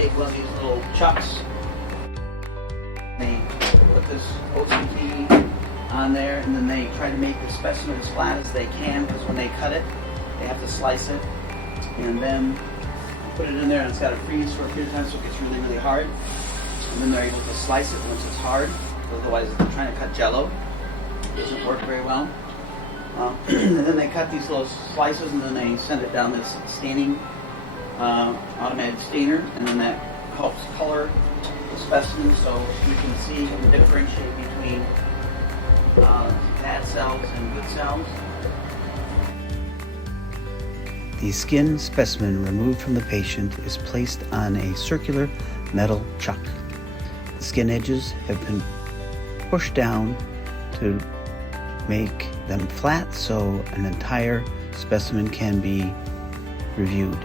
take one of these little chucks. They put this OCT on there, and then they try to make the specimen as flat as they can, because when they cut it, they have to slice it, and then put it in there, and it's got to freeze for a period of time, so it gets really, really hard. And then they're able to slice it once it's hard. Otherwise, if they're trying to cut Jello, it doesn't work very well. And then they cut these little slices, and then they send it down this staining automated stainer, and then that helps color the specimen, so you can see and differentiate between bad cells and good cells. The skin specimen removed from the patient is placed on a circular metal chuck. The skin edges have been pushed down to make them flat so an entire specimen can be reviewed.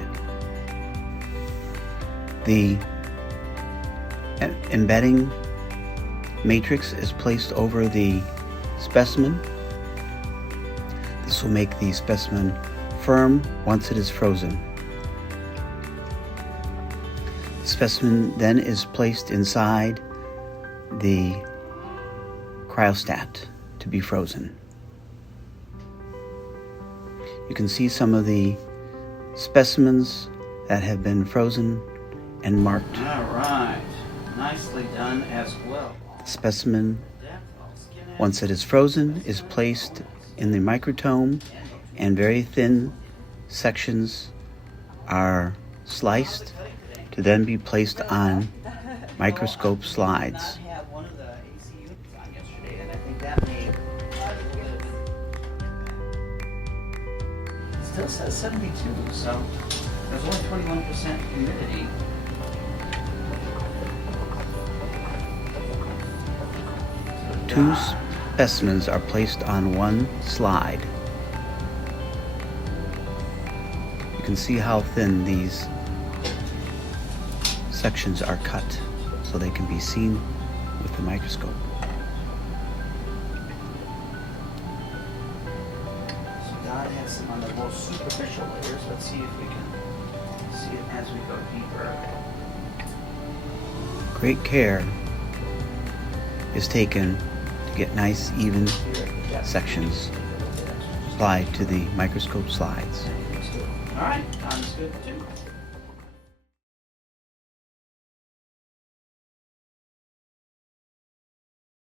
The embedding matrix is placed over the specimen. This will make the specimen firm once it is frozen. The specimen then is placed inside the cryostat to be frozen. You can see some of the specimens that have been frozen and marked. All right, nicely done as well. The specimen, once it is frozen, is placed in the microtome, and very thin sections are sliced to then be placed on microscope slides. Still says 72, so there's only 21% humidity. Two specimens are placed on one slide. You can see how thin these sections are cut so they can be seen with the microscope. So God has some on the most superficial layers. Let's see if we can see it as we go deeper. Great care is taken to get nice, even sections applied to the microscope slides. All right, sounds good too.